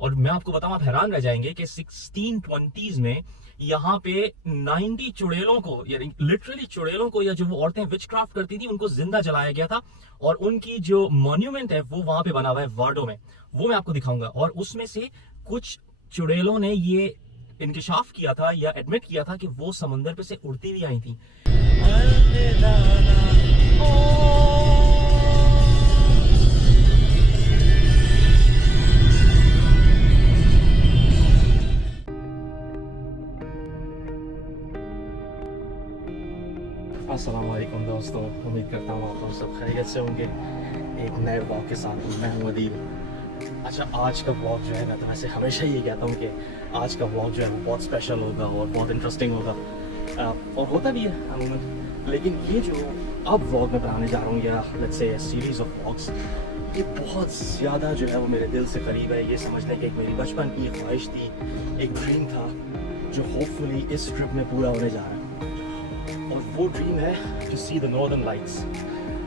और मैं आपको बताऊं, आप हैरान रह जाएंगे कि 1620s में यहाँ पे 90 चुड़ैलों को, लिटरली चुड़ैलों को, या जो वो औरतें विच क्राफ्ट करती थी उनको जिंदा जलाया गया था। और उनकी जो मॉन्यूमेंट है वो वहां पे बना हुआ है वार्डो में, वो मैं आपको दिखाऊंगा। और उसमें से कुछ चुड़ैलों ने ये इंकशाफ किया था या एडमिट किया था कि वो समंदर पे से उड़ती हुई आई थी। अस्सलाम वालेकुम दोस्तों, उम्मीद करता हूँ आप सब खैरियत से होंगे। एक नए व्लॉग के साथ मैं हूँ अदीब। अच्छा, आज का व्लॉग जो है, मैं तो वैसे हमेशा ही कहता हूँ कि आज का व्लॉग जो है वो बहुत स्पेशल होगा और बहुत इंटरेस्टिंग होगा, और होता भी है अमूमन। लेकिन ये जो अब व्लॉग मैं बनाने जा रहा हूँ, या let's say series of vlogs, ये बहुत ज़्यादा जो है वो मेरे दिल से करीब है। ये समझ लें कि एक मेरी बचपन की ख्वाहिश थी, एक ड्रीम था जो होपफुली इस ट्रिप में पूरा होने जा रहा है। और वो ड्रीम है to see the northern lights.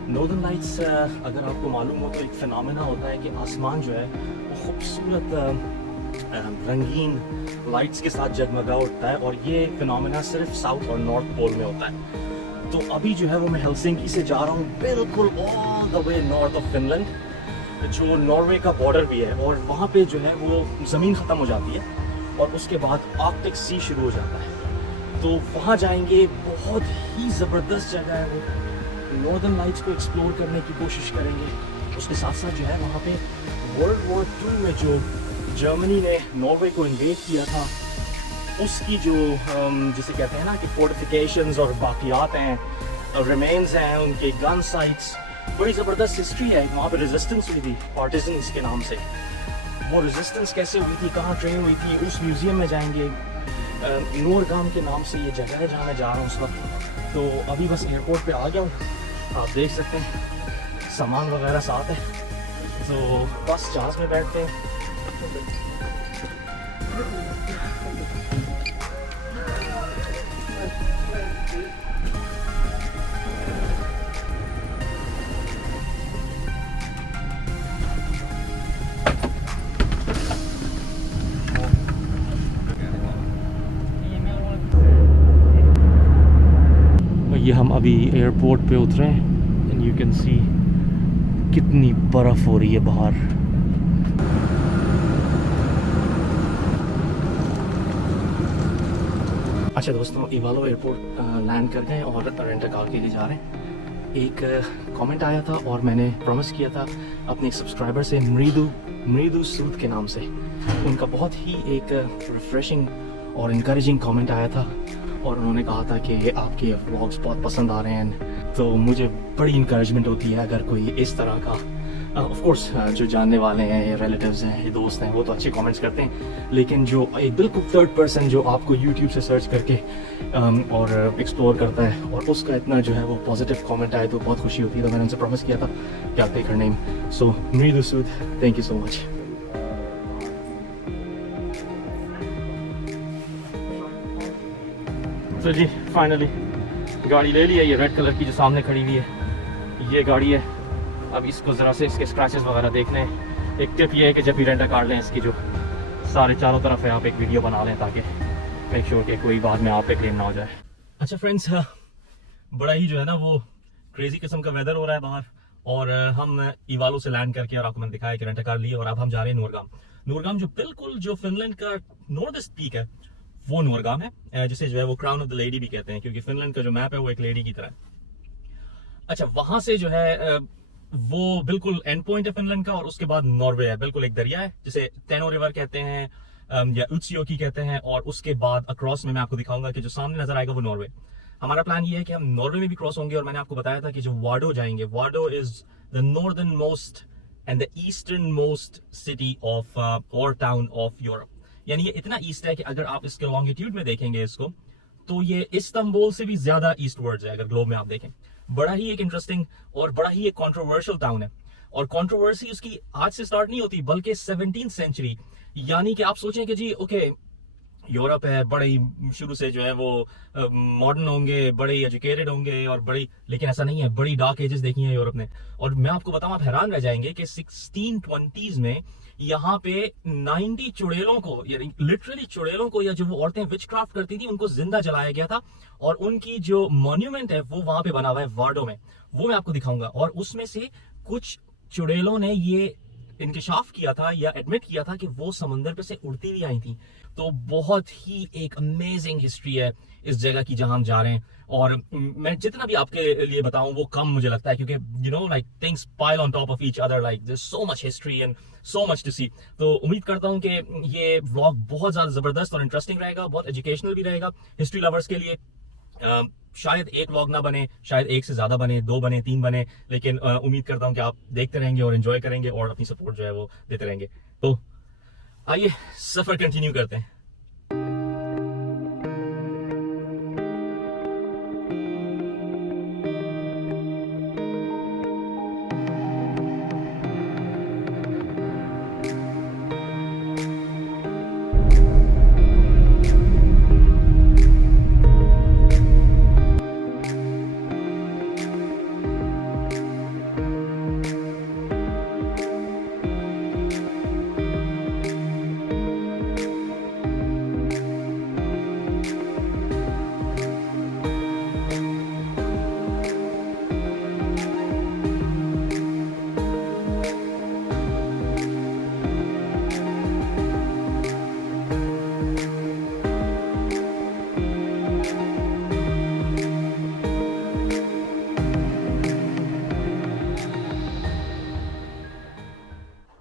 Northern lights, अगर आपको मालूम हो तो एक फिनोमेना होता है कि आसमान जो है वो खूबसूरत रंगीन लाइट्स के साथ जगमगा उठता है, और ये फिनोमेना सिर्फ साउथ और नॉर्थ पोल में होता है। तो अभी जो है वो मैं हेलसिंकी से जा रहा हूँ बिल्कुल all the way north of Finland, जो नॉर्वे का बॉर्डर भी है। और वहाँ पे जो है वो ज़मीन ख़त्म हो जाती है और उसके बाद आर्कटिक सी शुरू हो जाता है। तो वहाँ जाएंगे, बहुत ही ज़बरदस्त जगह है वो। नॉर्दर्न लाइट्स को एक्सप्लोर करने की कोशिश करेंगे। उसके साथ साथ जो है वहाँ पे वर्ल्ड वॉर 2 में जो जर्मनी ने नॉर्वे को इन्वेड किया था, उसकी जो जिसे कहते हैं ना कि फोर्टिफिकेशंस और बाकियात हैं, रिमेन्स हैं, उनके गन साइट्स, बड़ी ज़बरदस्त हिस्ट्री है। वहाँ पे रेजिस्टेंस हुई थी पार्टिजन्स के नाम से। वो रेजिस्टेंस कैसे हुई थी, कहाँ ट्रेन हुई थी, उस म्यूज़ियम में जाएंगे। नूरगाम के नाम से ये जगह है जहाँ मैं जा रहा हूँ उस वक्त। तो अभी बस एयरपोर्ट पे आ गया हूँ, आप देख सकते हैं सामान वगैरह साथ है। तो बस जहाज़ में बैठते हैं। ये हम अभी एयरपोर्ट पे उतरे हैं, एंड यू कैन सी कितनी बर्फ़ हो रही है बाहर। अच्छा दोस्तों, इवालो एयरपोर्ट लैंड कर गए और रेंट कार के लिए जा रहे हैं। एक कमेंट आया था और मैंने प्रॉमिस किया था अपने एक सब्सक्राइबर से, मृदु सूद के नाम से। उनका बहुत ही एक रिफ्रेशिंग और इनकरेजिंग कमेंट आया था, और उन्होंने कहा था कि आपके व्लॉग्स बहुत पसंद आ रहे हैं। तो मुझे बड़ी इंकरेजमेंट होती है अगर कोई इस तरह का, ऑफ कोर्स जो जानने वाले हैं, रिलेटिव्स हैं, दोस्त हैं, वो तो अच्छे कमेंट्स करते हैं। लेकिन जो एक बिल्कुल थर्ड पर्सन जो आपको यूट्यूब से सर्च करके और एक्सप्लोर करता है, और उसका इतना जो है वो पॉजिटिव कमेंट आए, तो बहुत खुशी होती है। तो मैंने उनसे प्रॉमिस किया था कि आप take her name. So Mridu Sood, thank you so much. तो जी फाइनली गाड़ी ले ली है। ये रेड कलर की जो सामने खड़ी हुई है, ये गाड़ी है। अब इसको ज़रा से इसके स्क्रैचेस वगैरह देखने हैं। एक टिप ये है कि जब भी रेंट कार लें, इसकी जो सारे चारों तरफ है आप एक वीडियो बना लें, ताकि मेक श्योर कि कोई बाद में आप पे क्लेम ना हो जाए। अच्छा फ्रेंड्स, बड़ा ही जो है ना वो क्रेजी किस्म का वेदर हो रहा है बाहर, और हम इवालो से लैंड करके, और आपको मैंने दिखाया कि रेंट कार लिए, और अब हम जा रहे हैं नूरगाम। नूरगाम जो बिल्कुल जो फिनलैंड का नॉर्थ ईस्ट पीक है, वो नूरगाम है, जिसे जो है वो क्राउन ऑफ द लेडी भी कहते हैं, क्योंकि फिनलैंड का जो मैप है वो एक लेडी की तरह है। अच्छा, वहां से जो है वो बिल्कुल एंड पॉइंट है फिनलैंड का, और उसके बाद नॉर्वे है। बिल्कुल एक दरिया है जिसे टेनो रिवर कहते हैं, या उत्सियोकी कहते हैं। और उसके बाद अक्रॉस में मैं आपको दिखाऊंगा कि जो सामने नजर आएगा वो नॉर्वे। हमारा प्लान ये है कि हम नॉर्वे में भी क्रॉस होंगे, और मैंने आपको बताया था कि जो वार्डो जाएंगे, वार्डो is the northern most and the eastern most city of और टाउन ऑफ यूरोप। यानी ये इतना ईस्ट है कि अगर आप इसके लॉन्गिट्यूड में देखेंगे इसको, तो ये इस्तांबुल से भी ज्यादा ईस्टवर्ड्स है अगर ग्लोब में आप देखें। बड़ा ही एक इंटरेस्टिंग और बड़ा ही एक कंट्रोवर्शियल टाउन है, और कंट्रोवर्सी उसकी आज से स्टार्ट नहीं होती, बल्कि 17th सेंचुरी। यानी कि आप सोचें कि जी ओके, यूरोप है, बड़े ही शुरू से जो है वो मॉडर्न होंगे, बड़े ही एजुकेटेड होंगे और बड़ी, लेकिन ऐसा नहीं है, बड़ी डार्क एजेस देखी हैं यूरोप ने। और मैं आपको बताऊं, आप हैरान रह जाएंगे कि 1620s में यहाँ पे 90 चुड़ैलों को, यानी लिटरली चुड़ैलों को, या जो वो औरतें विचक्राफ्ट करती थी, उनको जिंदा जलाया गया था। और उनकी जो मॉन्यूमेंट है वो वहां पे बना हुआ है वार्डो में, वो मैं आपको दिखाऊंगा। और उसमें से कुछ चुड़ैलों ने ये इंकशाफ किया था या एडमिट किया था कि वो समंदर पे से उड़ती हुई आई थी। तो बहुत ही एक अमेजिंग हिस्ट्री है इस जगह की जहां हम जा रहे हैं। और मैं जितना भी आपके लिए बताऊं वो कम मुझे लगता है, क्योंकि you know like things pile on top of each other, like there is so much history and so much to see. तो उम्मीद करता हूं कि ये व्लॉग बहुत ज्यादा जबरदस्त और इंटरेस्टिंग रहेगा, बहुत एजुकेशनल भी रहेगा हिस्ट्री लवर्स के लिए। शायद एक व्लॉग ना बने, शायद एक से ज्यादा बने, 2 बने, 3 बने, लेकिन उम्मीद करता हूं कि आप देखते रहेंगे और एंजॉय करेंगे और अपनी सपोर्ट जो है वो देते रहेंगे। तो आइए सफर कंटिन्यू करते हैं।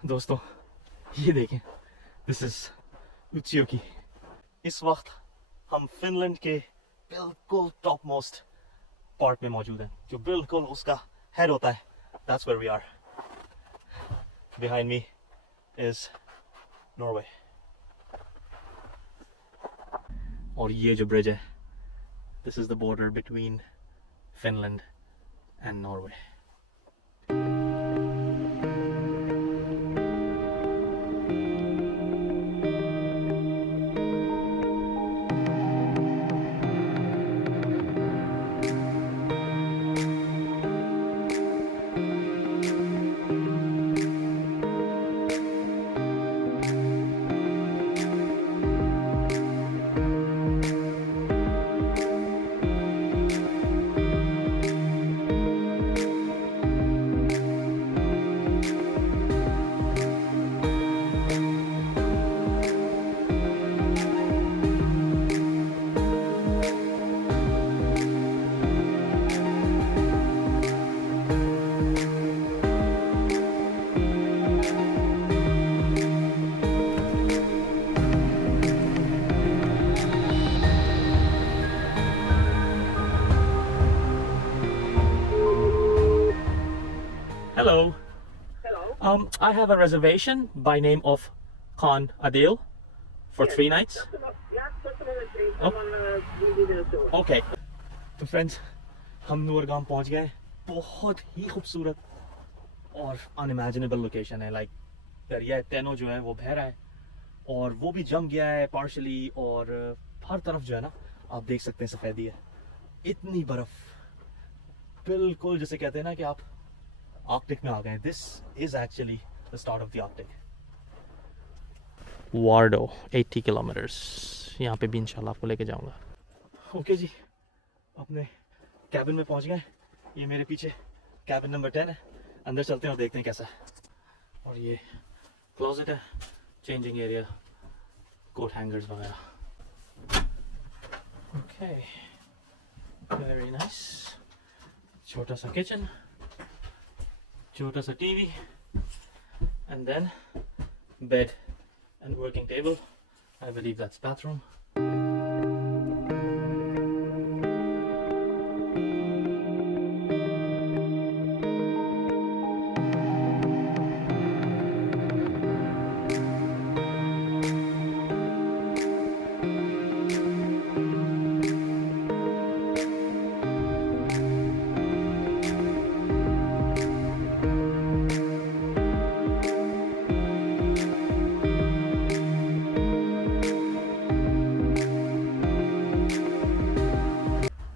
दोस्तों ये देखें, दिस इज उच्योकी। इस वक्त हम फिनलैंड के बिल्कुल टॉप मोस्ट पार्ट में मौजूद हैं, जो बिल्कुल उसका हेड होता है। That's where we are. Behind me is Norway, और ये जो ब्रिज है, this is the border between Finland and Norway. Hello. Hello. I have a reservation by name of Khan Adil for Yes. 3 nights. Yeah, just a minute, please. Oh. Someone will be there soon. Okay. तो friends, हम नूरगाम पहुंच गए। बहुत ही खूबसूरत और unimaginable location है। Like दरिया टेनो जो है वो बह रहा है, और वो भी जम गया है पार्शली, और हर तरफ जो है ना आप देख सकते हैं सफेदी है। इतनी बर्फ, बिल्कुल जैसे कहते हैं ना कि आप आर्कटिक में आ गए। This is actually the start of the Arctic. वार्डो 80 किलोमीटर्स, यहाँ पे भी इंशाल्लाह आपको लेके जाऊंगा। ओके जी, अपने कैबिन में पहुंच गए। ये मेरे पीछे कैबिन नंबर 10 है। अंदर चलते हैं और देखते हैं कैसा है। और ये क्लोजेट है, चेंजिंग एरिया, कोट हैंगर्स वगैरह। Okay, very nice. छोटा सा किचन, छोटा सा TV, and then bed and working table. I believe that's bathroom.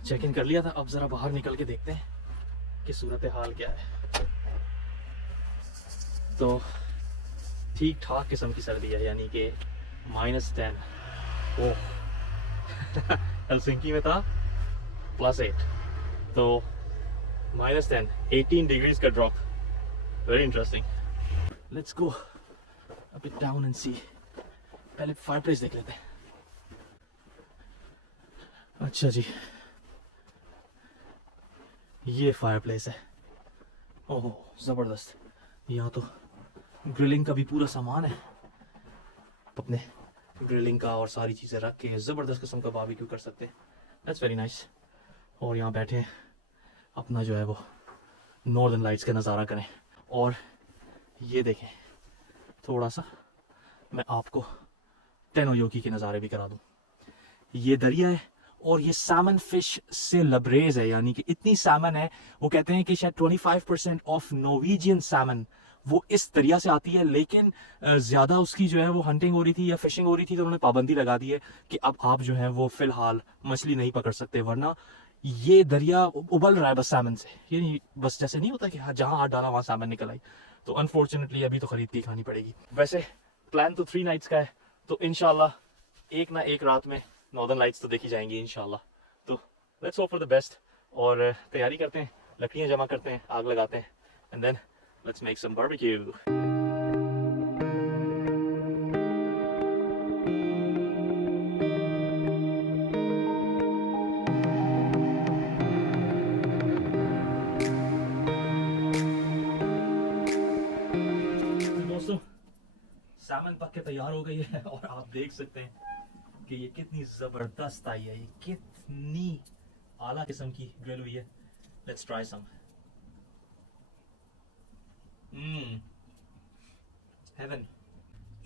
Check in कर लिया था, अब ज़रा बाहर निकल के देखते हैं कि सूरत हाल क्या है। तो ठीक ठाक किस्म की सर्दी है, यानी कि -10। ओह हेलसिंकी में था +8, तो -10, 18 डिग्रीज का drop. Very interesting. Let's go a bit down and see. पहले फायरप्लेस देख लेते हैं। अच्छा जी, ये फायरप्लेस है। ओह ज़बरदस्त। यहाँ तो ग्रिलिंग का भी पूरा सामान है, अपने ग्रिलिंग का और सारी चीज़ें रख के ज़बरदस्त किस्म का बारबेक्यू कर सकते हैं। That's very nice. और यहाँ बैठे अपना जो है वो नॉर्दर्न लाइट्स का नज़ारा करें। और ये देखें, थोड़ा सा मैं आपको टेनोयोकी के नज़ारे भी करा दूँ। ये दरिया है और ये सैमन फिश से लबरेज है, यानी कि इतनी सैमन है, वो कहते हैं कि शायद 25% ऑफ नॉर्वेजियन सैमन वो इस दरिया से आती है। लेकिन ज़्यादा उसकी जो है वो हंटिंग हो रही थी या फिशिंग हो रही थी, तो उन्होंने पाबंदी लगा दी है कि अब आप जो है वो फ़िलहाल मछली नहीं पकड़ सकते, वरना ये दरिया उबल रहा है बस सैमन से। ये नहीं बस जैसे नहीं होता कि जहाँ हाथ डाला वहाँ सैमन निकल आई। तो अनफॉर्चुनेटली अभी तो खरीद के खानी पड़ेगी। वैसे प्लान तो 3 नाइट्स का है, तो इंशाल्लाह एक ना एक रात में नॉर्दर्न लाइट्स तो देखी जाएंगी इंशाल्लाह। तो let's hope for the best. और तैयारी करते हैं, लकड़ियाँ जमा करते हैं, आग लगाते हैं, and then let's make some barbecue. दोस्तों सैमन पक के तैयार हो गई है और आप देख सकते हैं कि ये कितनी जबरदस्त आई है, ये कितनी आला किस्म की ग्रिल हुई है। Let's try some. हेवन।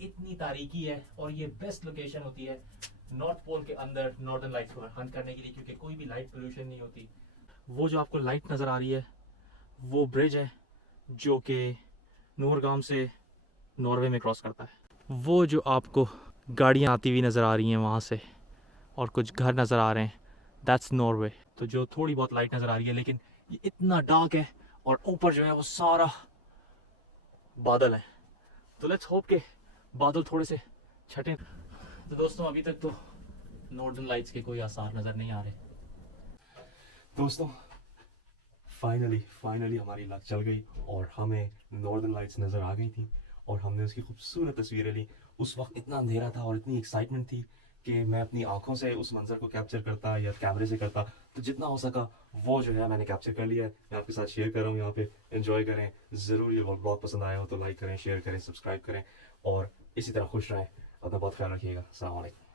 इतनी तारीकी है और ये बेस्ट लोकेशन होती है नॉर्थ पोल के अंदर नॉर्दर्न लाइट्स को हंट करने के लिए, क्योंकि कोई भी लाइट पोल्यूशन नहीं होती। वो जो आपको लाइट नज़र आ रही है वो ब्रिज है जो कि नूरगाम से नॉर्वे में क्रॉस करता है। वो जो आपको गाड़ियाँ आती हुई नज़र आ रही हैं वहाँ से और कुछ घर नज़र आ रहे हैं, दैट्स नॉर्वे। तो जो थोड़ी बहुत लाइट नज़र आ रही है, लेकिन ये इतना डार्क है और ऊपर जो है वो सारा बादल है। तो लेट्स होप के बादल थोड़े से छटें। तो दोस्तों अभी तक तो नॉर्दर्न लाइट्स के कोई आसार नज़र नहीं आ रहे। दोस्तों फाइनली हमारी लक चल गई और हमें नॉर्दर्न लाइट्स नज़र आ गई थी और हमने उसकी खूबसूरत तस्वीरें ली। उस वक्त इतना अंधेरा था और इतनी एक्साइटमेंट थी कि मैं अपनी आंखों से उस मंजर को कैप्चर करता या कैमरे से करता, तो जितना हो सका वो जो है मैंने कैप्चर कर लिया है। मैं आपके साथ शेयर कर रहा हूँ यहाँ पे। एंजॉय करें ज़रूर। ये ब्लॉग पसंद आया हो तो लाइक करें, शेयर करें, सब्सक्राइब करें और इसी तरह खुश रहें। अपना बहुत ख्याल रखिएगा। अस्सलाम वालेकुम।